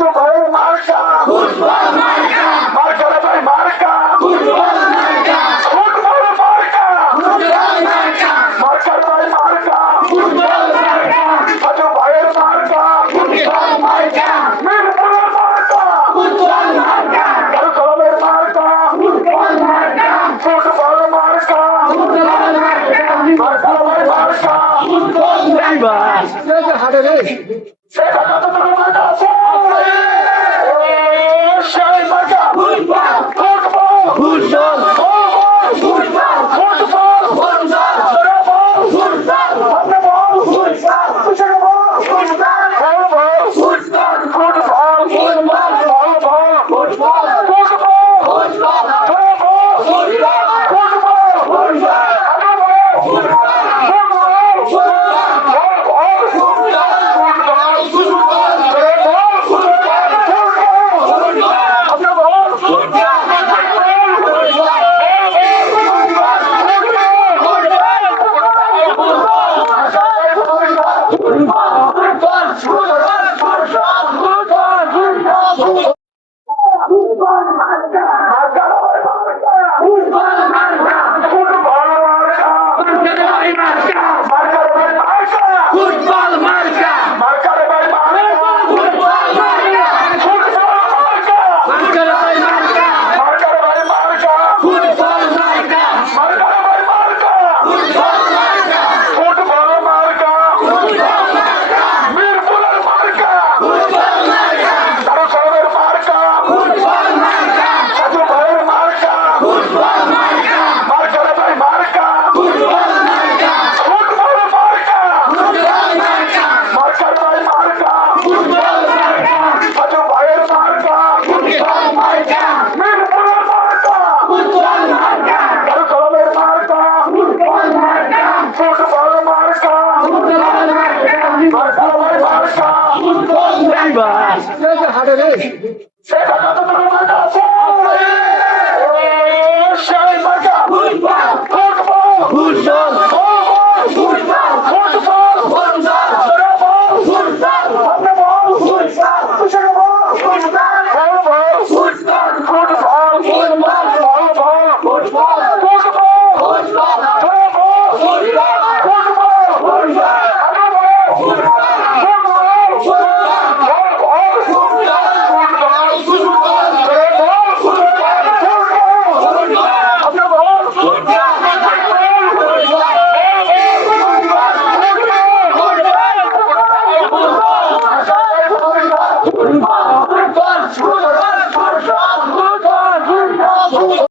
সাজু ভাইয়ের মার্কা ফুটবল মার্কা মার্কারে ভাই মার্কা ফুটবল মার্কা ফুটবল মার্কা ফুটবল মার্কা মার্কারে ভাই মার্কা ফুটবল মার্কা সাজু ভাইয়ের মার্কা ফুটবল মার্কা মিরপুরের মার্কা ফুটবল মার্কা কারুকলমের মার্কা ফুটবল মার্কা ফুটবল মার্কা ফুটবল মার্কা মার্কারে ভাই মার্কা ফুটবল মার্কা হাড়ে রে সেটা কত বড় মার্কা আছে সেই মার্কা football football football football football football football football হাড়ে রে সেটা কত বড় মার্কা আছে সেই মার্কা ফুটবল ফুটবল ফুটবল